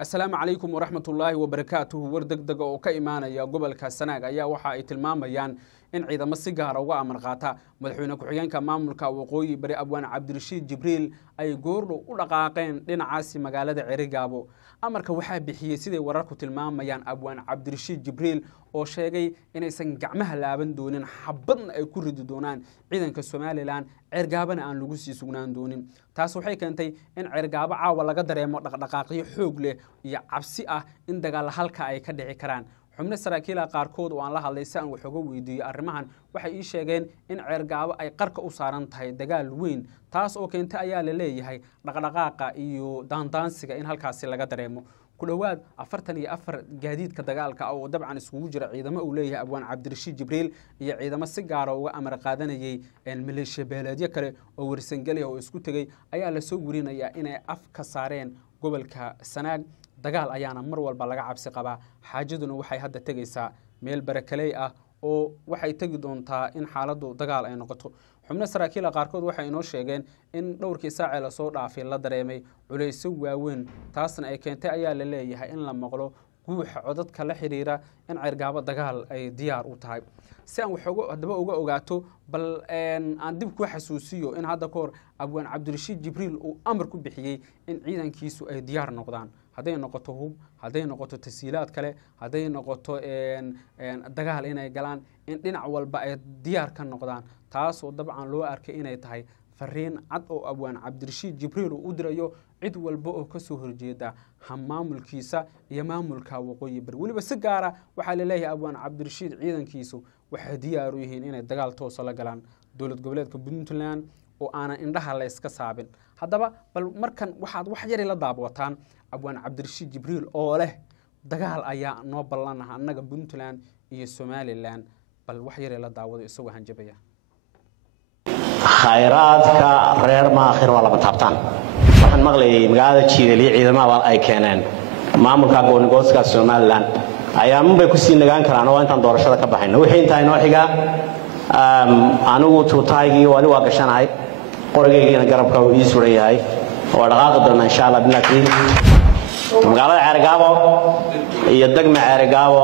السلام عليكم ورحمة الله وبركاته وردقدق oo ka imaanaya gobolka Sanaag ayaa waxa ay tilmaamayaan in ciidamo si gaar ah uga amar qaata madaxweyne ku-xigeenka maamulka waqooyi bari Abwaan Cabdirashiid Jibriil ay goordhow u dhaqaaqeen dhinacaasi magaalada Cerigabo amarka waxa bixiyay sidii wararku tilmaamayaan Abwaan Cabdirashiid Jibriil oo sheegay inaysan gacmaha laaban doonin xabadna ay ku ridi doonaan ciidanka Soomaaliland Cerigabana aan lagu sii sugnaan doonin taas waxay keentay in Cerigabo caawa laga dareemo dhaqdhaqaaqyo xoog leh iyo cabsi ah in dagaal halka ay ka dhici karaan xubno saraakiil qaarkood oo aan la hadlay si aan wax uga weydiiyo arrimahan waxay ii sheegeen in Cerigabo ay qarka u saaran tahay dagaal weyn taas oo keentay ayaa la leeyahay dhaqdhaqaaqa iyo daandaansiga in halkaasi laga dareemo ku dhawaad 44 gaadiidka dagaalka oo dabcan isugu jira ciidamo uu leeyahay Abwaan Cabdirashiid Jibriil iyo ciidamo si gaar ah uga amar qaadanayay maleeshiya beeleedyo kale oo warsangalay oo isku tagay ayaa la soo warinayaa inay af ka saareen gobolka Sanaag dagaal ayaana mar walba laga cabsi qabaa xaajaduna waxay hadda tagaysaa meel barakaley ah oo waxay tagi doontaa in xaaladdu dagaal ay noqoto xubno saraakiil qaarkood waxay inoo sheegeen in dhowrkii saac la soo dhaafay la dareemay culeysyo waaweyn taasna ay keentay ayaa la leeyahay in la maqlo guuxa codadka la xiriira in Cerigabo dagaal ay diyaar u tahay si aan wax hadaba uga ogaato bal aan dib ku xasuusiyo in hadda koor Abwaan Cabdirashiid Jibriil uu amar ku bixiyay in ciidankiisu ay diyaar noqdaan haday noqoto hub haday noqoto tasiilaad kale haday noqoto dagaal inay galaan in dhinac walba ay diyaar ka noqdaan taas oo dabcan loo arkay inay tahay fariin cad oo Abwaan Cabdirashiid Jibriil u dirayo cid walba oo ka soo horjeeda maamulkiisa iyo maamulka waqooyi bari waliba si gaar ah waxa la leeyahay Abwaan Cabdirashiid ciidankiisu waxay diyaar u yihiin inay dagaal toos la galaan dawlad goboleedka Puntland oo aanan indhaha la iska saabin hadaba bal markan waxaad wax yar la daabataan Abwaan Cabdirashiid Jibriil oo leh dagaal ayaa noo ballanaha annaga Puntland iyo Somaliland bal wax yar la daawado isagoo hanjabaya khayraadka reer ma akhir wala taabtaan waxaan maqlay magaalada Jiidali ciidamada ay keeneen maamulka gobolka Somaliland ayaa bay ku sii nagaan karaan oo intaan doorashada ka baxayno wixii inta inoo xiga anigu tuutaaygi wali waa gashanahay qorigeyga garabka uu ii suran yahay oo dhaqaaq doona insha Allah binaakii magaalada Cerigabo iyo degma Cerigabo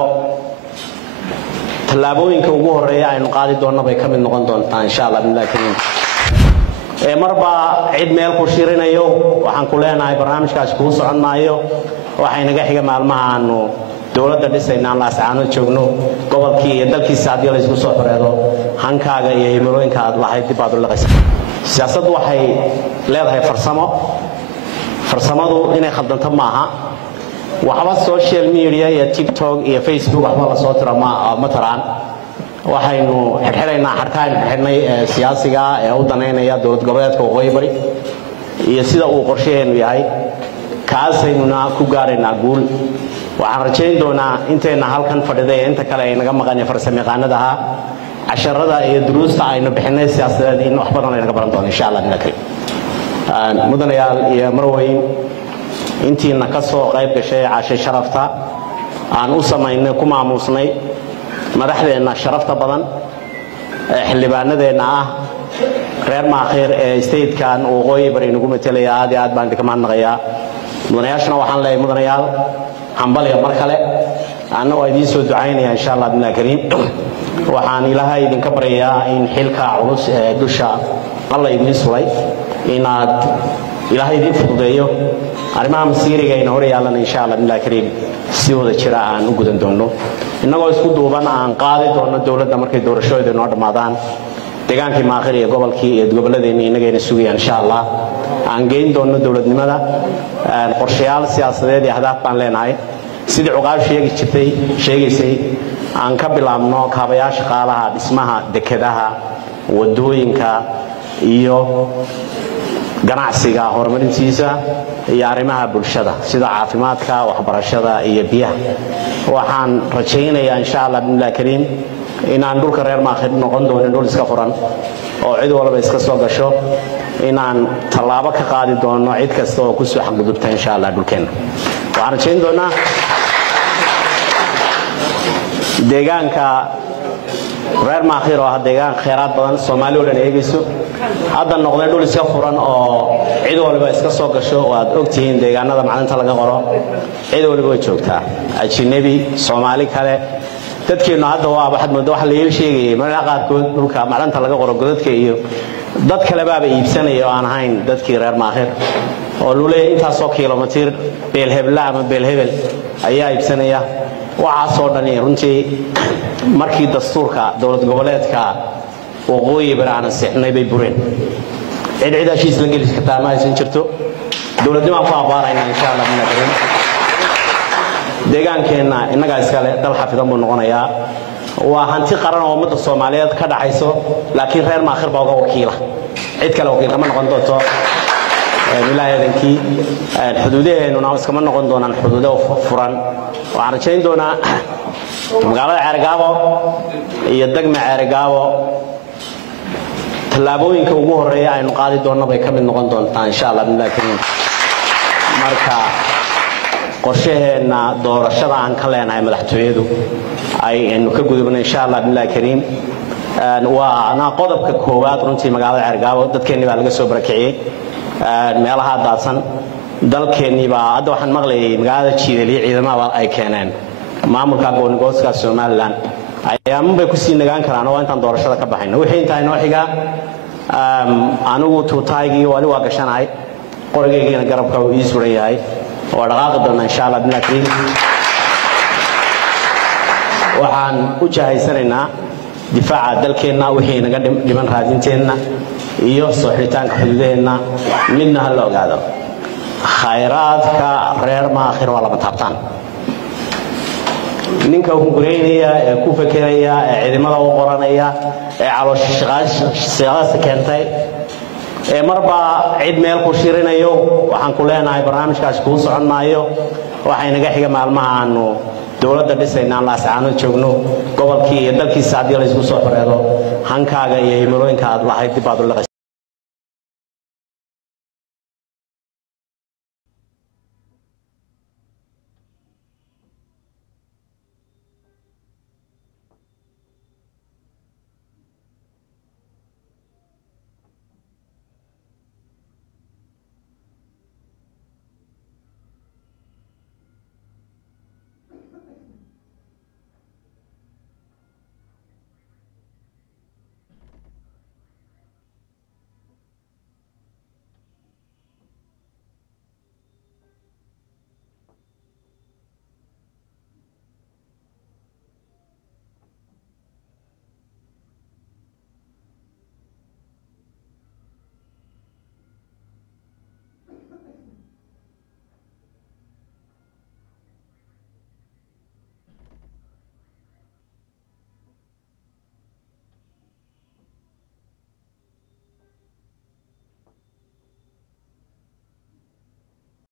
talaabooyinka ugu horeeya aynu qaadi doonno bay kamid noqon doontaa insha Allah binaakii marba cid meel ku shirinayo waxaan ku leenahay barnaamijkaas ku socon maayo waxay naga xiga maalmaha aanu dawladda dhisayna la saacano joogno gobolkii iyo dalkiisa hadii la isku soo xoreedo hankaaga iyo himilooyinka aad lahayd dib aad u laqaysaa siyaasaddu waxay leedahay farsamadu inay khaldanto maaha waxba social media iyo TikTok iyo Facebook waxba la soo tiro ma taraan waxaynu xirxiraynaa xarkaan xirnay siyaasiga ee u daneynaya dawlad goboleedka waqooyi bari iyo sida uu qorsheeyeen yahay kaasaynuna ku gaaraynaa guul waxaan rajayn doonaa inteena halkan fadhiday inta kale ay naga maqan farsamayaqaanada ah casharada iyo duruusta aynu bixinay siyaasadeed in wax badan ay naga baran doonaan insha Allah dinakri mudanayaal iyo marweyn intiina ka soo qayb gashay caashay sharafta aan u sameeynay ku maamusnay madaxdeena sharafta badan xildhibaanadeena ah reer maakhir ee state-kan waqooyi bari nagu metelaya aad baan ka maadnaqayaa mudanayaashna waxaan leeyahay mudanayaal hambaliga mar kale ana waa idin soo ducaynaya insha Allah bina kariim waxaan ilaahay idinka baryayaa in xilka culus ee dusha Allah idin sulay inaad ilaahay idin fududeeyo arrimaha masiiriga in hore yaalan insha Allah bina kariim si wada jira aan u gudan doono inagoo isku duuban aan qaadi doono dawladda markay doorashooyada noo dhamaadaan deegaankii maakhir iyo gobolkii iyo gobolladeena inageena sugayaan insha Allah aan geyn doono dawladnimada qorshayaal siyaasadeed iyo ahdaaf baan leenahay sidii ugaal sheegaysay aan ka bilaabno kaabayaasha qaalaha dhismaha dekedaha wadooyinka iyo ganacsiga horumarintiisa iyo arrimaha bulshada sida caafimaadka waxbarashada iyo biyaha waxaan rajaynayaa insha Allah billaah kariim inaan dhulka reer maakhir noqon doonin dhul iska furan oo cid walba iska soo gasho inaan talaabo ka qaadi doono cid kasta oo ku soo xaqgudubta insha Allah dhulkeena waxaan rajayn doonaa deegaanka reer maakhir oo deegaan khayraad badan Soomaaliya oo dhan eegayso hadda noqday dhul iska furan oo cid waliba iska soo gasho oo aad ogtihiin deegaanada macdanta laga qoro cid waliba way joogtaa ajnabi Soomaali kale dadkeenu hadda waa waxad moodo wax la sheegay meelaha qaarkood dhulka macdanta laga qoro godadka iyo dad kale baaba iibsanaya oo aan ahayn dadkii reer Maakhir oo luleey intaas oo kiiloomitir beelhebla ama beelhebel ayaa iibsanaya waxa soo dhan runtii markii dastuurka dawlad goboleedka waqooyi baraan saxnay bay bureen cid heshiis la gelis ka taamaaysan jirto dawladnimo ku abaarayna insha Allah mina karin deegaankeena inaga iskale dal xafidan buu noqonayaa waa hanti qaran oo ummadda Soomaaliyeed ka dhaxayso laakiin reer Maakhir baa uga wakiila cid kale wakiil kama noqon doonto wilaayadenkii xuduudeena iskama noqon doonaan xuduudo furan waxaan rajayn doonaa magaalada Ceergaabo iyo degmada Ceergaabo talaabooyinka ugu horeeya aynu qaadi doonno bay ka mid noqon doontaa insha Allah laakiin marka qorsheena doorashada aan ka leenahay madaxtooyadu aynu ka gudubno insha Allah laakiin waa ana qodobka koowaad runtii magaalada Ceergaabo dadkeena baa laga soo barakiciyay meelaha daadsan dalkeena baa hadda waxaan maqlayay magaalada Jiidali ciidamada ay keeneen maamulka gobolka Soomaaliland ayaan bay ku sii nagaan karaan oo intaan doorashada ka baxayno wixii inta inoo xiga anigu tuutaaygi wali waa gashanahay qorigeyga garabka uu ii suran yahay oo dhaqaaq doona insha Allah laakiin waxaan u jahaysanaynaa difaaca dalkeena wixii naga dhiman raadinteena iyo soo xiritaanka xuduudeena midna hal la ogaado khayraadka reer Maakhir waa lama taabtaan ninka uu gureynaya ee ku fakeraya ee ciidamada u qoranaya ee caloosh shaqaas keentay ee marba cid meel ku shirinayo waxaan ku leenahay barnaamijkaas ku socon maayo waxa inaga xiga maalmaha aanu dawladda dhisaynaa la saacano joogno gobolkii iyo dalkii saadiyada isku soo xoreedo hankaaga iyo himilooyinka aad lahayd dib aad u